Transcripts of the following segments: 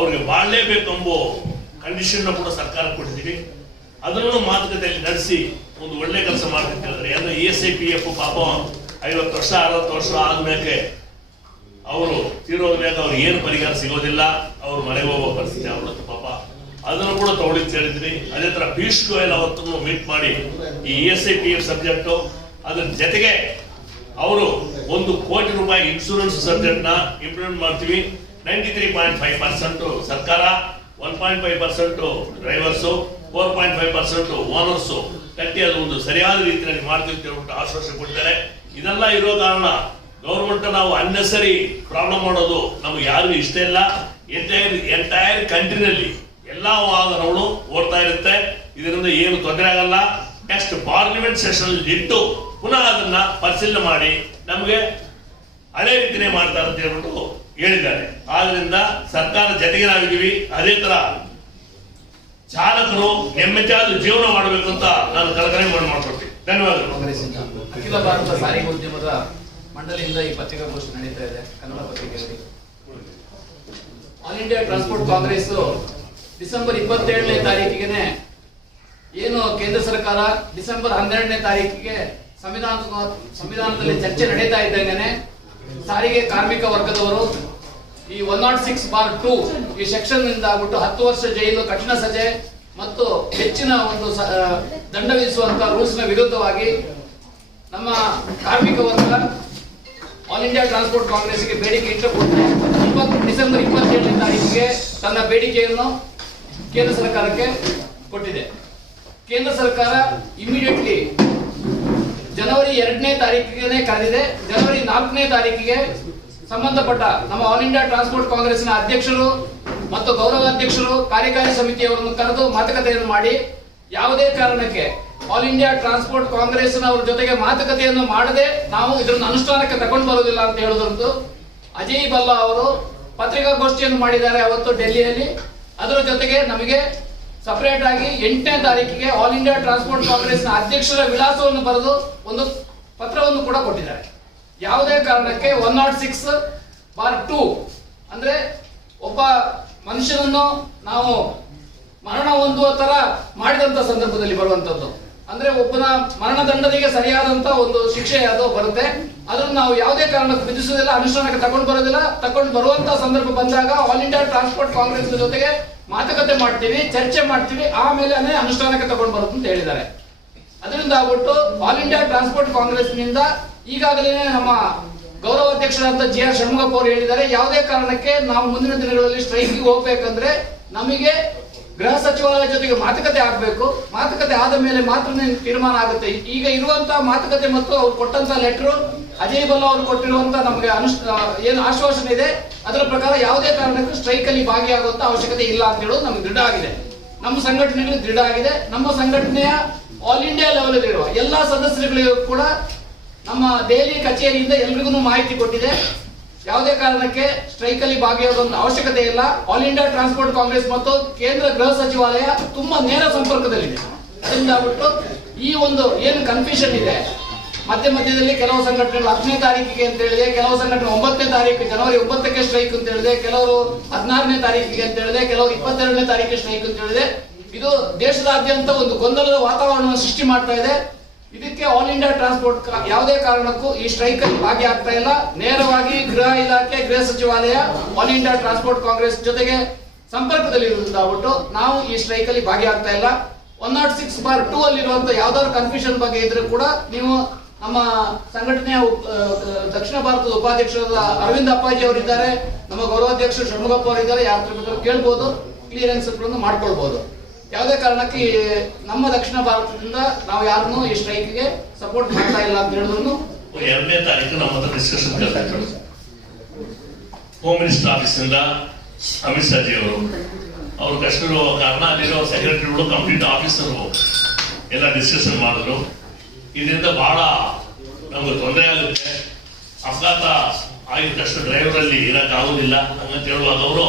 ಅವ್ರಿಗೆ ಅಂಬೋ ಕಂಡೀಷನ್ ಕೂಡ ಸರ್ಕಾರ ಕೊಟ್ಟಿದ್ದೀವಿ. ಅದನ್ನು ಮಾತುಕತೆಯಲ್ಲಿ ನಡೆಸಿ ಒಂದು ಒಳ್ಳೆ ಕೆಲಸ ಮಾಡ್ಬೇಕು ಹೇಳಿದ್ರೆ ಅಂದ್ರೆ ಎಸ್ ಐ ಪಿ ಎಫ್ ಪಾಪ ಐವತ್ತು ವರ್ಷ, ಅರವತ್ತು ವರ್ಷ ಆದ್ಮೇಲೆ ಅವರು ತೀರೋದ್ಮೇಲೆ ಅವ್ರಿಗೆ ಏನು ಪರಿಹಾರ ಸಿಗೋದಿಲ್ಲ. ಅವ್ರು ಮನೆಗೆ ಹೋಗೋ ಪರಿಸ್ಥಿತಿ ಅವ್ರದ್ದು ಪಾಪ. ಅದನ್ನು ಕೂಡ ತಗೊಳ್ಳಿ ಅಂತ ಹೇಳಿದ್ರಿ ಅದೇ ತರ ಪೀಯೂಷ್ ಗೋಯಲ್ ಅವತ್ತು ಮೀಟ್ ಮಾಡಿ ಈ S I P F subject ಅದ್ರ ಜೊತೆಗೆ ಅವರು ಒಂದು ಕೋಟಿ ರೂಪಾಯಿ ಇನ್ಶೂರೆನ್ಸ್ ಸಬ್ಜೆಕ್ಟ್ನ ಇಂಪ್ಲಿಮೆಂಟ್ ಮಾಡ್ತೀವಿ. Ninety three point five percent ಸರ್ಕಾರ one point five percent drivers four point five percent owners ಕಟ್ಟಿ ಅದು ಒಂದು ಸರಿಯಾದ ರೀತಿಯಲ್ಲಿ ಮಾಡ್ತೀವಿ ಅಂತ ಆಶ್ವಾಸನೆ ಕೊಡ್ತಾರೆ. ಇದೆಲ್ಲ ಇರೋ ಕಾರಣ ಗೌರ್ಮೆಂಟ್ ನಾವು ಅನ್ನೆಸರಿ ಪ್ರಾಬ್ಲಮ್ ಮಾಡೋದು ನಮ್ಗೆ ಯಾರಿಗೂ ಇಷ್ಟ ಇಲ್ಲ. ಎಂಟೈರ್ ಎಂಟೈರ್ ಕಂಟ್ರಿನಲ್ಲಿ ಎಲ್ಲ ವಾಹನಗಳು ಓಡ್ತಾ ಇರುತ್ತೆ. ಇದರಿಂದ ಏನು ತೊಂದರೆ ಆಗಲ್ಲ. ನೆಕ್ಸ್ಟ್ ಪಾರ್ಲಿಮೆಂಟ್ ಸೆಷನ್ ಇಟ್ಟು ಪುನಃ ಅದನ್ನ ಪರಿಶೀಲನೆ ಮಾಡಿ ನಮಗೆ ಹಳೆ ರೀತಿನೇ ಮಾಡ್ತಾರೆ ಅಂತ ಹೇಳ್ಬಿಟ್ಟು ಹೇಳಿದ್ದಾರೆ. ಆದ್ರಿಂದ ಸರ್ಕಾರ ಜತೆಗೆ ನಾವಿದ್ದೀವಿ ಅದೇ ತರ ಚಾಲಕರು ನೆಮ್ಮದಿಯಾದ ಜೀವನ ಮಾಡಬೇಕು ಅಂತ ನಾನು ಕಲಕನೆ ಮಾಡಿ ಮಾಡ್ಕೊಡ್ತೀನಿ. ಧನ್ಯವಾದಗಳು. ಅಖಿಲ ಭಾರತ ಸಾರಿಗೆ ಉದ್ಯಮದ ಮಂಡಳಿಯಿಂದ ಈ ಪತ್ರಿಕಾಗೋಷ್ಠಿ ನಡೀತಾ ಇದೆ. ಕನ್ನಡ ಪತ್ರಿಕೆಯಲ್ಲಿ. All India transport congress December ಇಪ್ಪತ್ತೇಳನೇ ತಾರೀಕಿಗೆ ಏನು ಕೇಂದ್ರ ಸರ್ಕಾರ ಡಿಸೆಂಬರ್ ಹನ್ನೆರಡನೇ ತಾರೀಕಿಗೆ ಸಂವಿಧಾನ ಸಂವಿಧಾನದಲ್ಲಿ ಚರ್ಚೆ ನಡೀತಾ ಇದ್ದಂಗೆನೆ ಸಾರಿಗೆ ಕಾರ್ಮಿಕ ವರ್ಗದವರು ಈ one nought six bar two ಈ ಸೆಕ್ಷನ್ನಿಂದ ಆಗ್ಬಿಟ್ಟು ಹತ್ತು ವರ್ಷ ಜೈಲು, ಕಠಿಣ ಸಜೆ ಮತ್ತು ಹೆಚ್ಚಿನ ಒಂದು ದಂಡ ವಿಧಿಸುವಂತಹ ರೂಲ್ಸ್ನ ವಿರುದ್ಧವಾಗಿ ನಮ್ಮ ಕಾರ್ಮಿಕ ವರ್ಗ ಆಲ್ ಇಂಡಿಯಾ ಟ್ರಾನ್ಸ್ಪೋರ್ಟ್ ಕಾಂಗ್ರೆಸ್ಗೆ ಬೇಡಿಕೆ ಇಟ್ಟುಕೊಂಡು ಇಪ್ಪತ್ತು ಡಿಸೆಂಬರ್ ಇಪ್ಪತ್ತೇಳನೇ ತಾರೀಕಿಗೆ ತನ್ನ ಬೇಡಿಕೆಯನ್ನು ಕೇಂದ್ರ ಸರ್ಕಾರಕ್ಕೆ ಕೊಟ್ಟಿದೆ. ಕೇಂದ್ರ ಸರ್ಕಾರ ಇಮಿಡಿಯೇಟ್ಲಿ ಎರಡನೇ ತಾರೀಕಿಗೆ ಕರೆದಿದೆ. ಜನವರಿ ನಾಲ್ಕನೇ ತಾರೀಕಿಗೆ ಸಂಬಂಧಪಟ್ಟ ನಮ್ಮ ಆಲ್ ಇಂಡಿಯಾ ಟ್ರಾನ್ಸ್ಪೋರ್ಟ್ ಕಾಂಗ್ರೆಸ್ನ ಅಧ್ಯಕ್ಷರು ಮತ್ತು ಗೌರವ ಅಧ್ಯಕ್ಷರು ಕಾರ್ಯಕಾರಿ ಸಮಿತಿಯವರನ್ನು ಕರೆದು ಮಾತುಕತೆಯನ್ನು ಮಾಡಿ. ಯಾವುದೇ ಕಾರಣಕ್ಕೆ ಆಲ್ ಇಂಡಿಯಾ ಟ್ರಾನ್ಸ್ಪೋರ್ಟ್ ಕಾಂಗ್ರೆಸ್ನವರ ಜೊತೆಗೆ ಮಾತುಕತೆಯನ್ನು ಮಾಡದೆ ನಾವು ಇದನ್ನು ಅನುಷ್ಠಾನಕ್ಕೆ ತಗೊಂಡು ಬರುವುದಿಲ್ಲ ಅಂತ ಹೇಳುವುದಂತೂ ಅಜಯ್ ಬಲ್ಲಾ ಅವರು ಪತ್ರಿಕಾಗೋಷ್ಠಿಯನ್ನು ಮಾಡಿದ್ದಾರೆ ಅವತ್ತು ಡೆಲ್ಲಿಯಲ್ಲಿ. ಅದರ ಜೊತೆಗೆ ನಮಗೆ ಸಪರೇಟ್ ಆಗಿ ಎಂಟನೇ ತಾರೀಕಿಗೆ ಆಲ್ ಇಂಡಿಯಾ ಟ್ರಾನ್ಸ್ಪೋರ್ಟ್ ಕಾಂಗ್ರೆಸ್ನ ಅಧ್ಯಕ್ಷರ ವಿಳಾಸವನ್ನು ಬರೆದು ಒಂದು ಪತ್ರವನ್ನು ಕೂಡ ಕೊಟ್ಟಿದ್ದಾರೆ. ಯಾವುದೇ ಕಾರಣಕ್ಕೆ one nought six bar two ಅಂದ್ರೆ ಒಬ್ಬ ಮನುಷ್ಯನನ್ನು ನಾವು ಮರಣ ಹೊಂದುವ ತರ ಮಾಡಿದಂತ ಸಂದರ್ಭದಲ್ಲಿ ಬರುವಂತದ್ದು. ಅಂದ್ರೆ ಒಬ್ಬನ ಮರಣದಂಡನೆಗೆ ಸರಿಯಾದಂತ ಒಂದು ಶಿಕ್ಷೆ ಅದು ಬರುತ್ತೆ. ಅದನ್ನು ನಾವು ಯಾವುದೇ ಕಾರಣಕ್ಕೆ ವಿಧಿಸುವುದಿಲ್ಲ, ಅನುಷ್ಠಾನಕ್ಕೆ ತಗೊಂಡು ಬರೋದಿಲ್ಲ. ತಗೊಂಡು ಬರುವಂತ ಸಂದರ್ಭ ಬಂದಾಗ ಆಲ್ ಇಂಡಿಯಾ ಟ್ರಾನ್ಸ್ಪೋರ್ಟ್ ಕಾಂಗ್ರೆಸ್ ಜೊತೆಗೆ ಮಾತುಕತೆ ಮಾಡ್ತೀವಿ, ಚರ್ಚೆ ಮಾಡ್ತೀವಿ, ಆಮೇಲೆ ಅನುಷ್ಠಾನಕ್ಕೆ ತಗೊಂಡು ಬರುತ್ತೆ ಅಂತ ಹೇಳಿದ್ದಾರೆ. ಅದರಿಂದ ಆಗ್ಬಿಟ್ಟು ಆಲ್ ಇಂಡಿಯಾ ಟ್ರಾನ್ಸ್ಪೋರ್ಟ್ ಕಾಂಗ್ರೆಸ್ನಿಂದ ಈಗಾಗಲೇ ನಮ್ಮ ಗೌರವ ಅಧ್ಯಕ್ಷರಾದ ಜಿ ಆರ್ ಷಣ್ಮುಖಪ್ಪ ಅವರು ಹೇಳಿದ್ದಾರೆ. ಯಾವುದೇ ಕಾರಣಕ್ಕೆ ನಾವು ಮುಂದಿನ ದಿನಗಳಲ್ಲಿ ಸ್ಟ್ರೈಕ್ಗೆ ಹೋಗ್ಬೇಕಂದ್ರೆ ನಮಗೆ ಗೃಹ ಸಚಿವಾಲಯ ಜೊತೆಗೆ ಮಾತುಕತೆ ಆಗಬೇಕು. ಮಾತುಕತೆ ಆದ ಮೇಲೆ ಮಾತ್ರ ತೀರ್ಮಾನ ಆಗುತ್ತೆ. ಈಗ ಇರುವಂತಹ ಮಾತುಕತೆ ಮತ್ತು ಅವ್ರು ಕೊಟ್ಟಂತ ಲೆಟರ್ ಅಜಯ್ ಬಲ್ಲ ಅವರು ಕೊಟ್ಟಿರುವಂತ ನಮಗೆ ಅನುಷ್ ಏನು ಆಶ್ವಾಸನೆ ಇದೆ. ಅದರ ಪ್ರಕಾರ ಯಾವುದೇ ಕಾರಣಕ್ಕೂ ಸ್ಟ್ರೈಕ್ ಅಲ್ಲಿ ಭಾಗಿಯಾಗುವಂತ ಅವಶ್ಯಕತೆ ಇಲ್ಲ ಅಂತ ಹೇಳೋದು ನಮ್ಗೆ ದೃಢ ಆಗಿದೆ. ನಮ್ಮ ಸಂಘಟನೆಗಳು ದೃಢ ಆಗಿದೆ. ನಮ್ಮ ಸಂಘಟನೆಯ ಆಲ್ ಇಂಡಿಯಾ ಲೆವೆಲ್ ಇರುವ ಎಲ್ಲ ಸದಸ್ಯರುಗಳಿಗೂ ಕೂಡ ನಮ್ಮ ದೆಹಲಿ ಕಚೇರಿಯಿಂದ ಎಲ್ರಿಗೂ ಮಾಹಿತಿ ಕೊಟ್ಟಿದೆ. ಯಾವುದೇ ಕಾರಣಕ್ಕೆ ಸ್ಟ್ರೈಕ್ ಅಲ್ಲಿ ಭಾಗಿಯಾಗುವಂತ ಅವಶ್ಯಕತೆ ಇಲ್ಲ. ಆಲ್ ಇಂಡಿಯಾ ಟ್ರಾನ್ಸ್ಪೋರ್ಟ್ ಕಾಂಗ್ರೆಸ್ ಮತ್ತು ಕೇಂದ್ರ ಗೃಹ ಸಚಿವಾಲಯ ತುಂಬಾ ನೇರ ಸಂಪರ್ಕದಲ್ಲಿದೆ. ಅದರಿಂದ ಈ ಒಂದು ಏನು ಕನ್ಫ್ಯೂಷನ್ ಇದೆ, ಮಧ್ಯ ಮಧ್ಯದಲ್ಲಿ ಕೆಲವು ಸಂಘಟನೆಗಳು ಹತ್ತನೇ ತಾರೀಕಿಗೆ ಅಂತ ಹೇಳಿದೆ, ಕೆಲವು ಸಂಘಟನೆ ಒಂಬತ್ತನೇ ತಾರೀಕು, ಜನವರಿ ಒಂಬತ್ತಕ್ಕೆ ಸ್ಟ್ರೈಕ್ ಅಂತ ಹೇಳಿದೆ ಕೆಲವರು ಹದಿನಾರನೇ ತಾರೀಕಿಗೆ ಅಂತ ಹೇಳಿದೆ ಕೆಲವರು ಇಪ್ಪತ್ತೆರಡನೇ ತಾರೀಕಿಗೆ ಸ್ಟ್ರೈಕ್ ಅಂತ ಹೇಳಿದೆ. ಇದು ದೇಶದಾದ್ಯಂತ ಒಂದು ಗೊಂದಲದ ವಾತಾವರಣವನ್ನು ಸೃಷ್ಟಿ ಮಾಡ್ತಾ ಇದೆ. ಇದಕ್ಕೆ ಆಲ್ ಇಂಡಿಯಾ ಟ್ರಾನ್ಸ್ಪೋರ್ಟ್ ಯಾವುದೇ ಕಾರಣಕ್ಕೂ ಈ ಸ್ಟ್ರೈಕ್ ಅಲ್ಲಿ ಭಾಗಿಯಾಗ್ತಾ ಇಲ್ಲ. ನೇರವಾಗಿ ಗೃಹ ಇಲಾಖೆ, ಗೃಹ ಸಚಿವಾಲಯ ಆಲ್ ಇಂಡಿಯಾ ಟ್ರಾನ್ಸ್ಪೋರ್ಟ್ ಕಾಂಗ್ರೆಸ್ ಜೊತೆಗೆ ಸಂಪರ್ಕದಲ್ಲಿ ಆಗ್ಬಿಟ್ಟು ನಾವು ಈ ಸ್ಟ್ರೈಕ್ ಅಲ್ಲಿ ಭಾಗಿಯಾಗ್ತಾ ಇಲ್ಲ. One nought six bar two ಅಲ್ಲಿರುವಂತ ಯಾವ್ದಾದ್ರು ಕನ್ಫ್ಯೂಷನ್ ಬಗ್ಗೆ ಇದ್ರೆ ಕೂಡ ನೀವು ನಮ್ಮ ಸಂಘಟನೆಯ ದಕ್ಷಿಣ ಭಾರತದ ಉಪಾಧ್ಯಕ್ಷರಾದ ಅರವಿಂದ್ ಅಪ್ಪಾಜಿ ಅವರಿದ್ದಾರೆ. ನಮ್ಮ ಗೌರವಾಧ್ಯಕ್ಷರು ಷಣ್ಮುಗಪ್ಪ ಅವರಿದ್ದಾರೆ. ಯಾರ ಕೇಳ್ಬೋದು ಕ್ಲಿಯರೆನ್ಸ್ ಮಾಡ್ಕೊಳ್ಬಹುದು ಯಾವುದೇ ಕಾರಣಕ್ಕೆ ನಮ್ಮ ದಕ್ಷಿಣ ಭಾರತದಿಂದ ನಾವು ಯಾರನ್ನು ಈ ಸ್ಟ್ರೈಕ್ಗೆ ಸಪೋರ್ಟ್ ಮಾಡ್ತಾ ಇಲ್ಲ ಅಂತ ಹೇಳಿದ್ರು ಎರಡನೇ ತಾರೀಕು ನಮ್ಮ ಹತ್ರ ಡಿಸ್ಕಷನ್ ಹೋಮ್ ಮಿನಿಸ್ಟರ್ ಆಫೀಸಿಂದ ಅಮಿತ್ ಶಾ ಜಿ ಅವರು. ಅವರು ಕಾಶ್ಮೀರ ಹೋಗೋ ಕಾರಣ ಅಲ್ಲಿರೋ ಸೆಕ್ರೆಟರಿಗಳು ಕಂಪ್ಲೀಟ್ ಆಫೀಸರು ಎಲ್ಲ ಡಿಸ್ಕಷನ್ ಮಾಡಿದ್ರು. ಇದರಿಂದ ಬಹಳ ನಮಗೆ ತೊಂದರೆ ಆಗುತ್ತೆ. ಅಪಘಾತ ಆಗಿದ ತಕ್ಷಣ ಡ್ರೈವರ್ ಅಲ್ಲಿ ಇರಕ್ ಆಗುದಿಲ್ಲ. ಹಂಗಂತ ಹೇಳುವಾಗ ಅವರು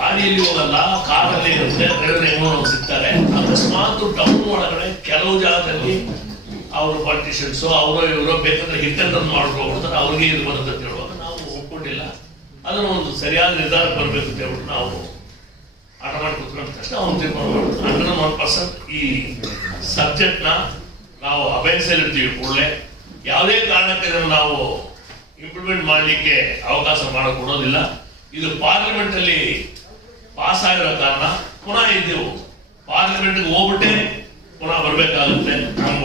ಗಾಡಿಯಲ್ಲಿ ಹೋಗಲ್ಲ, ಕಾರಲ್ಲಿ ಇರುತ್ತೆ ಡ್ರೈವರ್ ಹೆಂಗೋ ಸಿಗ್ತಾರೆ ಅಕಸ್ಮಾತ್ ಟೌನ್ ಒಳಗಡೆ ಕೆಲವು ಜಾಗದಲ್ಲಿ ಅವರು ಪಾಲಿಟಿಷಿಯನ್ಸ್ ಅವರು ಇವರು ಬೇಕಂದ್ರೆ ಹಿಟ್ಟೆ ಅಂಡ್ ರನ್ ಮಾಡ್ಕೊಬಿಡ್ತಾರೆ ಅವ್ರಿಗೆ ಇದು ಬರುತ್ತೆ ಅಂತ ಹೇಳುವಾಗ ನಾವು ಒಪ್ಕೊಂಡಿಲ್ಲ. ಅದನ್ನು ಒಂದು ಸರಿಯಾದ ನಿರ್ಧಾರ ಬರಬೇಕು ಅಂತ ಹೇಳ್ಬಿಟ್ಟು ನಾವು ಆಟ ಮಾಡಿ ಕೂತ್ಕೊಂಡ ತಕ್ಷಣ ಅವ್ನು ತೀರ್ಮಾನ ಹಂಡ್ರೆಡ್ ಒನ್ ಪರ್ಸೆಂಟ್ ಈ ಸಬ್ಜೆಕ್ಟ್ನ ನಾವು ಅಭಯಸಲ್ಲಿರ್ತೀವಿ ಕೂಡಲೇ ಯಾವುದೇ ಕಾರಣಕ್ಕೆ ಇದನ್ನು ನಾವು ಇಂಪ್ಲಿಮೆಂಟ್ ಮಾಡಲಿಕ್ಕೆ ಅವಕಾಶ ಮಾಡಿಕೊಡೋದಿಲ್ಲ ಇದು ಪಾರ್ಲಿಮೆಂಟ್ ಅಲ್ಲಿ ಪಾಸ್ ಆಗಿರೋ ಕಾರಣ ಪುನಃ ಇದು ಪಾರ್ಲಿಮೆಂಟ್ಗೆ ಹೋಗ್ಬಿಟ್ಟೆ, ಪುನಃ ಬರಬೇಕಾಗುತ್ತೆ ನಮ್ಮ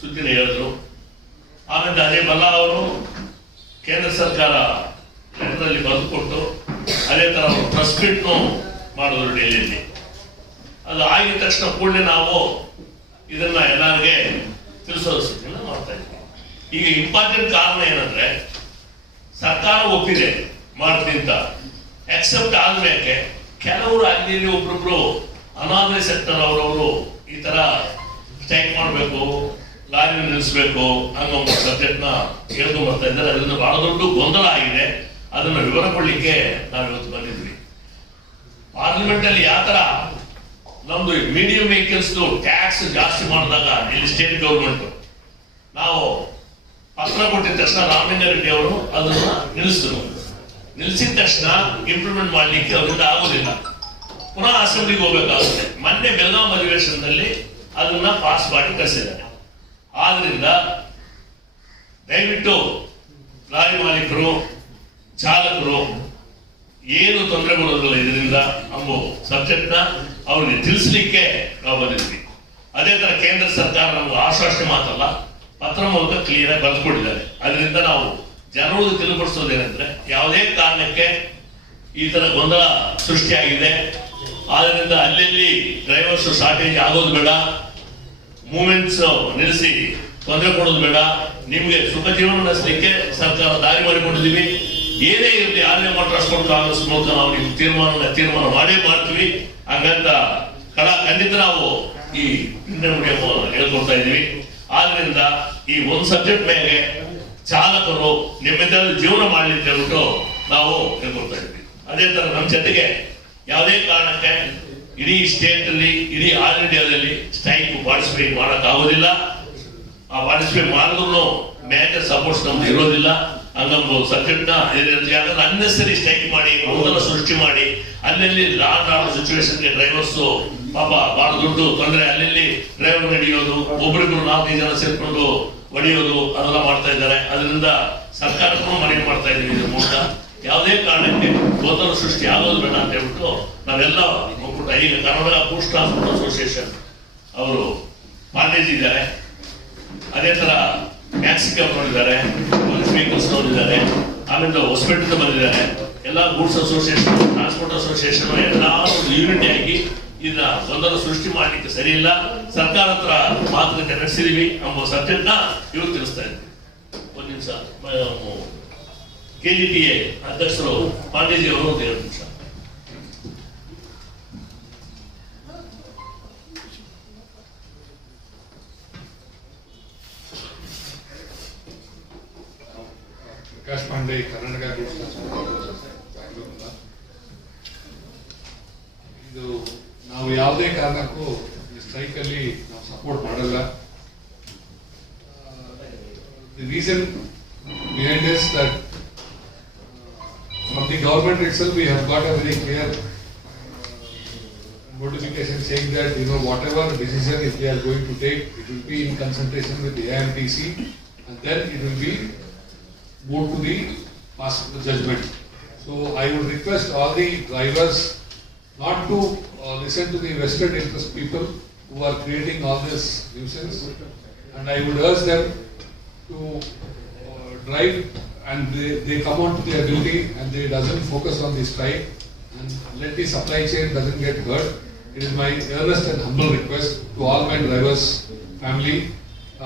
ಸುದ್ದಿನ ಹೇಳಿದ್ರು. ಆಮೇಲೆ ಅದೇ ಬಲ್ಲಾ ಅವರು ಕೇಂದ್ರ ಸರ್ಕಾರ ಲೆಟರಲ್ಲಿ ಬರೆದು ಕೊಟ್ಟು ಅದೇ ತರ ಅವರು ಪ್ರೆಸ್ ಮಾಡಿದ್ರು ಡೆಲ್ಲಿಯಲ್ಲಿ ಅದು ಆಗಿದ ತಕ್ಷಣ ಕೂಡಲೇ ನಾವು ಇದನ್ನ ಎಲ್ಲರಿಗೆ ತಿಳಿಸೋ ಸುದ್ದಿಯನ್ನು ಮಾಡ್ತಾ ಇದ್ದೀವಿ ಈಗ ಇಂಪಾರ್ಟೆಂಟ್ ಕಾರಣ ಏನಂದ್ರೆ, ಸರ್ಕಾರ ಒಪ್ಪಿದೆ ಮಾಡ್ತೀನಿ ಅಂತ. ಅಕ್ಸೆಪ್ಟ್ ಆದ್ಮೇಲೆ ಕೆಲವರು ಅಲ್ಲಿ ಒಬ್ರೊಬ್ರು ಅನಾಥರೆ ಸೆಕ್ಟರ್ ಅವರವರು ಈ ತರ ಸ್ಟ್ರೈಕ್ ಮಾಡಬೇಕು ಲಾರಿ ನಿಲ್ಲಿಸಬೇಕು ಅನ್ನೋ ಒಂದು ಸಬ್ಜೆಕ್ಟ್ನ ಹೇಳ್ಕೊಂಡು ಬರ್ತಾ ಇದ್ದಾರೆ. ಅದರಿಂದ ಬಹಳ ದೊಡ್ಡ ಗೊಂದಲ ಆಗಿದೆ. ಅದನ್ನು ವಿವರ ಕೊಡ್ಲಿಕ್ಕೆ ನಾವು ಇವತ್ತು ಬಂದಿದ್ವಿ ಪಾರ್ಲಿಮೆಂಟ್ ಅಲ್ಲಿ ಯಾವ ತರ ನಮ್ದು ಮೀಡಿಯಂ ವೆಹಿಕಲ್ಸ್ ಟ್ಯಾಕ್ಸ್ ಜಾಸ್ತಿ ಮಾಡಿದಾಗ ಇಲ್ಲಿ ಸ್ಟೇಟ್ ಗೌರ್ಮೆಂಟ್ ನಾವು ಪತ್ರ ಕೊಟ್ಟಿದ್ದ ತಕ್ಷಣ ರಾಮಲಿಂಗಾರೆಡ್ಡಿ ಅವರು ಅದನ್ನ ನಿಲ್ಲಿಸಿದ್ರು ನಿಲ್ಲಿಸಿದ ತಕ್ಷಣ ಇಂಪ್ರೂವ್ಮೆಂಟ್ ಮಾಡಲಿಕ್ಕೆ ಅವರಿಂದ ಆಗೋದಿಲ್ಲ. ಪುನಃ ಅಸೆಂಬ್ಲಿಗೆ ಹೋಗ್ಬೇಕಾಗುತ್ತೆ. ಮೊನ್ನೆ ಬೆಳಗಾಂ ಅಧಿವೇಶನದಲ್ಲಿ ಅದನ್ನ ಪಾಸ್ ಮಾಡಿ ಕಳಿಸಿದ್ದಾರೆ. ಆದ್ರಿಂದ ದಯವಿಟ್ಟು ಲಾರಿ ಮಾಲೀಕರು, ಚಾಲಕರು, ಏನು ತೊಂದರೆ ಕೊಡೋದಿಲ್ಲ ಇದರಿಂದ ಅಂಬೋ ಸಬ್ಜೆಕ್ಟ್ನ ಅವ್ರಿಗೆ ತಿಳಿಸ್ಲಿಕ್ಕೆ ನಾವು ಬಂದಿದ್ವಿ ಅದೇ ತರ ಕೇಂದ್ರ ಸರ್ಕಾರ ನಮ್ಗೆ ಆಶ್ವಾಸನೆ ಮಾತಲ್ಲ ಪತ್ರ ಮೂಲಕ ಕ್ಲಿಯರ್ ಆಗಿ ಬರೆದುಕೊಂಡಿದ್ದಾರೆ ಅದರಿಂದ ನಾವು ಜನರಿಗೆ ತಿಳಿಪಡಿಸೋದೇನೆಂದ್ರೆ ಯಾವುದೇ ಕಾರಣಕ್ಕೆ ಈ ತರ ಗೊಂದಲ ಸೃಷ್ಟಿಯಾಗಿದೆ. ಆದ್ರಿಂದ ಅಲ್ಲಲ್ಲಿ ಡ್ರೈವರ್ಸ್ ಶಾರ್ಟೇಜ್ ಆಗೋದು ಬೇಡ. ಮೂಮೆಂಟ್ಸ್ ನಿಲ್ಲಿಸಿ ತೊಂದರೆ ಕೊಡೋದು ಬೇಡ. ನಿಮಗೆ ಸುಖ ಜೀವನ ನಡೆಸಲಿಕ್ಕೆ ಸರ್ಕಾರ ದಾರಿ ಮಾಡಿಕೊಂಡಿದ್ದೀವಿ ಏನೇ ಇರಲಿ ಆರನೇ ಟ್ರಾನ್ಸ್ಪೋರ್ಟ್ ಕಾಂಗ್ರೆಸ್ ಮೂಲಕ ನಾವು ನಿಮ್ಮ ತೀರ್ಮಾನ ತೀರ್ಮಾನ ಮಾಡೇ ಮಾಡ್ತೀವಿ. ಹಾಗಂತ ಕಡ ಖಂಡಿತ ನಾವು ಈ ಹೇಳ್ಕೊಡ್ತಾ ಇದೀವಿ ಆದ್ರಿಂದ ಈ ಒಂದು ಸಬ್ಜೆಕ್ಟ್ ಮೇಲೆ ಚಾಲಕರು ನಿಮ್ಮಿಂದ ಜೀವನ ಮಾಡಲಿ ಅಂತ ಹೇಳ್ಬಿಟ್ಟು ನಾವು ಹೇಳ್ಕೊಡ್ತಾ ಇದ್ವಿ. ಅದೇ ತರ ನಮ್ಮ ಜೊತೆಗೆ ಯಾವುದೇ ಕಾರಣಕ್ಕೆ ಇಡೀ ಸ್ಟೇಟ್ ಅಲ್ಲಿ, ಇಡೀ ಆಲ್ ಇಂಡಿಯಾದಲ್ಲಿ ಸ್ಟ್ರೈಕ್ ಪಾರ್ಟಿಸಿಪೇಟ್ ಮಾಡಕ್ ಆಗೋದಿಲ್ಲ ಆ ಪಾರ್ಟಿಸಿಪೇಟ್ ಮಾಡಿದ್ರು ಮೇಜರ್ ಸಪೋರ್ಟ್ಸ್ ನಮ್ದು ಇರೋದಿಲ್ಲ. ಹಂಗಂಬ ಸಬ್ಜೆಕ್ಟ್ನ ಯಾಕಂದ್ರೆ ಅನ್ನೆಸರಿ ಸ್ಟ್ರೈಕ್ ಮಾಡಿ, ಗೊಂದಲ ಸೃಷ್ಟಿ ಮಾಡಿ, ಅಲ್ಲಲ್ಲಿ ಸಿಚುವೇಶನ್ ಸಿಚುವೇಶನ್ಗೆ ಡ್ರೈವರ್ಸ್ ಪಾಪ ಬಹಳ ದುಡ್ಡು ತೊಂದರೆ, ಅಲ್ಲಲ್ಲಿ ಡ್ರೈವರ್ ಹಿಡಿಯೋದು ಒಬ್ರಿಬ್ರು ನಾಲ್ಕೈದು ಜನ ಸೇರ್ಕೊಂಡು ಹೊಡೆಯೋದು, ಅದೆಲ್ಲ ಮಾಡ್ತಾ ಇದ್ದಾರೆ. ಅದರಿಂದ ಸರ್ಕಾರಕ್ಕೂ ಮನವಿ ಮಾಡ್ತಾ ಇದೀವಿ ಇದ್ರ ಮೂಲಕ. ಯಾವುದೇ ಕಾರಣಕ್ಕೆ ಗೊಂದಲ ಸೃಷ್ಟಿ ಆಗೋದು ಬೇಡ ಅಂತ ಹೇಳ್ಬಿಟ್ಟು ನಾವೆಲ್ಲ ಒಕ್ಕೂಟ ಈಗ ಕನ್ನಡ ಪೋಸ್ಟ್ ಟ್ರಾನ್ಸ್ಪೋರ್ಟ್ ಅಸೋಸಿಯೇಷನ್ ಅವರು ಪಾಂಡೇಜಿ ಇದ್ದಾರೆ. ಅದೇ ತರ ಮ್ಯಾಕ್ಸಿಕಮ್ ನೋಡಿದ್ದಾರೆ ಪೊಲೀಸ್ ವೆಹಿಕಲ್ಸ್ ನೋಡಿದ್ದಾರೆ ಆಮೇಲೆ ಹೊಸಪೇಟೆಯಿಂದ ಬಂದಿದ್ದಾರೆ, ಎಲ್ಲ ಗೂಡ್ಸ್ ಅಸೋಸಿಯೇಷನ್ ಟ್ರಾನ್ಸ್ಪೋರ್ಟ್ ಅಸೋಸಿಯೇಷನ್ ಎಲ್ಲ ಯೂನಿಟಿ ಆಗಿ ಇದನ್ನ ಗೊಂದಲ ಸೃಷ್ಟಿ ಮಾಡಲಿಕ್ಕೆ ಸರಿ ಇಲ್ಲ. ಸರ್ಕಾರ ಹತ್ರ ಮಾತುಕತೆ ನಡೆಸಿದೀವಿ ಎಂಬ ನ ಇವತ್ತು ತಿಳಿಸ್ತಾ ಇದ್ದೀವಿ ಒಂದು ನಿಮಿಷ ಕೆಜಿಪಿಎ ಅಧ್ಯಕ್ಷರು ಪಾಂಡೇಜಿ ಅವರು ಒಂದು ನಿಮಿಷ ಪ್ರಕಾಶ್ ಪಾಂಡೆ ಕರ್ನಾಟಕ ಇದು ನಾವು ಯಾವುದೇ ಕಾರಣಕ್ಕೂ ಈ ಸ್ಟ್ರೈಕ್ ಅಲ್ಲಿ ನಾವು ಸಪೋರ್ಟ್ ಮಾಡಲ್ಲ the reason behind is that from the government itself we have got a very clear notification saying that, you know, whatever decision if they are going to take, it will be in consultation with the AMTC and then it will be moved to the pass judgment. So I would request all the drivers not to uh, listen to the vested interest people who are creating all this nuisance. And I would urge them to uh, drive and they, they come on to their duty and they doesn't focus on the strike and let the supply chain doesn't get hurt. It is my earnest and humble request to all my drivers, family,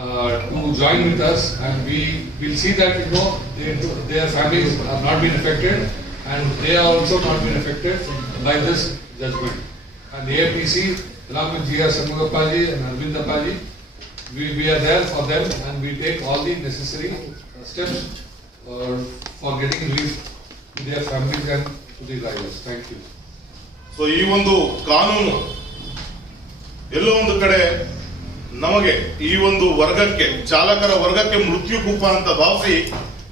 to join with us and we will see that, you know, they, their families have not been affected and they are also not been affected by this judgment. And APC, along with G.R. Samugapaji and Arvind Apaji, we, we are there for them and we take all the necessary steps uh, for getting relief to their families and to the drivers. Thank you. So ಈ ಒಂದು ಕಾನೂನು ಎಲ್ಲೋ ಒಂದು ಕಡೆ ನಮಗೆ ಈ ಒಂದು ವರ್ಗಕ್ಕೆ, ಚಾಲಕರ ವರ್ಗಕ್ಕೆ ಮೃತ್ಯು ಕೂಪ ಅಂತ ಭಾವಿಸಿ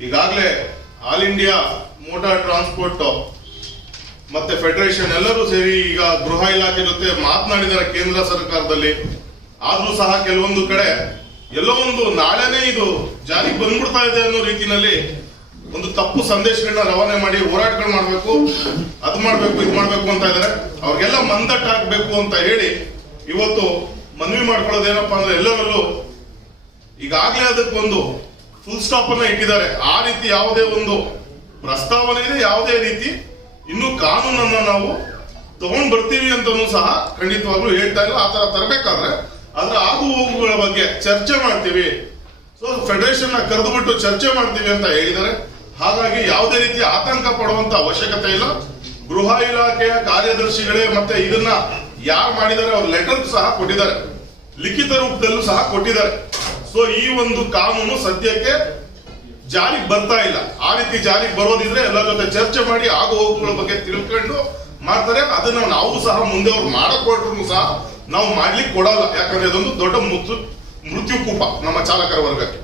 ಈಗಾಗಲೇ ಆಲ್ ಇಂಡಿಯಾ ಮೋಟಾರ್ ಟ್ರಾನ್ಸ್ಪೋರ್ಟ್ ಮತ್ತೆ ಫೆಡರೇಷನ್ ಎಲ್ಲರೂ ಸೇರಿ ಈಗ ಗೃಹ ಇಲಾಖೆ ಜೊತೆ ಮಾತನಾಡಿದ್ದಾರೆ ಕೇಂದ್ರ ಸರ್ಕಾರದಲ್ಲಿ. ಆದ್ರೂ ಸಹ ಕೆಲವೊಂದು ಕಡೆ ಎಲ್ಲೋ ಒಂದು ನಾಳೆನೇ ಇದು ಜಾರಿಗೆ ಬಂದ್ಬಿಡ್ತಾ ಇದೆ ಅನ್ನೋ ರೀತಿನಲ್ಲಿ ಒಂದು ತಪ್ಪು ಸಂದೇಶಗಳನ್ನ ರವಾನೆ ಮಾಡಿ ಹೋರಾಟಗಳು ಮಾಡಬೇಕು, ಅದು ಮಾಡಬೇಕು, ಇದು ಮಾಡಬೇಕು ಅಂತ ಇದ್ದಾರೆ ಅವ್ರಿಗೆಲ್ಲ ಮಂದಟ್ಟಾಗಬೇಕು ಅಂತ ಹೇಳಿ ಇವತ್ತು ಮನವಿ ಮಾಡ್ಕೊಳ್ಳೋದೇನಪ್ಪ ಅಂದ್ರೆ ಎಲ್ಲರಲ್ಲೂ ಈಗಾಗಲೇ ಅದಕ್ಕೆ ಒಂದು ಫುಲ್ ಸ್ಟಾಪ್ ಅನ್ನ ಇಟ್ಟಿದ್ದಾರೆ. ಆ ರೀತಿ ಯಾವುದೇ ಒಂದು ಪ್ರಸ್ತಾವನೆ ಇದೆ, ಯಾವುದೇ ರೀತಿ ಇನ್ನು ಕಾನೂನನ್ನ ನಾವು ತಗೊಂಡ್ ಬರ್ತೀವಿ ಅಂತಲೂ ಸಹ ಖಂಡಿತವಾಗ್ಲೂ ಹೇಳ್ತಾ ಇಲ್ಲ. ಆ ತರ ತರಬೇಕಾದ್ರೆ ಅದ್ರ ಆಗು ಹೋಗುಗಳ ಬಗ್ಗೆ ಚರ್ಚೆ ಮಾಡ್ತೀವಿ. ಸೊ ಫೆಡರೇಷನ್ನ ಕರೆದುಬಿಟ್ಟು ಚರ್ಚೆ ಮಾಡ್ತೀವಿ ಅಂತ ಹೇಳಿದ್ದಾರೆ. ಹಾಗಾಗಿ ಯಾವುದೇ ರೀತಿ ಆತಂಕ ಪಡುವಂತ ಅವಶ್ಯಕತೆ ಇಲ್ಲ. ಗೃಹ ಇಲಾಖೆಯ ಕಾರ್ಯದರ್ಶಿಗಳೇ ಮತ್ತೆ ಇದನ್ನ ಯಾರು ಮಾಡಿದ್ದಾರೆ ಅವ್ರು ಲೆಟರ್ ಸಹ ಕೊಟ್ಟಿದ್ದಾರೆ. ಲಿಖಿತ ರೂಪದಲ್ಲೂ ಸಹ ಕೊಟ್ಟಿದ್ದಾರೆ. ಸೊ ಈ ಒಂದು ಕಾನೂನು ಸದ್ಯಕ್ಕೆ ಜಾರಿಗೆ ಬರ್ತಾ ಇಲ್ಲ. ಆ ರೀತಿ ಜಾರಿಗೆ ಬರೋದಿದ್ರೆ ಎಲ್ಲರ ಜೊತೆ ಚರ್ಚೆ ಮಾಡಿ ಆಗೋ ಹೋಗುಗಳ ಬಗ್ಗೆ ತಿಳ್ಕೊಂಡು ಮಾಡ್ತಾರೆ. ಅದನ್ನ ನಾವು ಸಹ ಮುಂದೆ ಅವ್ರು ಮಾಡಕೊಟ್ರು ಸಹ ನಾವು ಮಾಡ್ಲಿಕ್ಕೆ ಕೊಡಲ್ಲ. ಯಾಕಂದ್ರೆ ಅದೊಂದು ದೊಡ್ಡ ಮೃತ್ಯು ಮೃತ್ಯು ಕೂಪ ನಮ್ಮ ಚಾಲಕರ ವರ್ಗಕ್ಕೆ.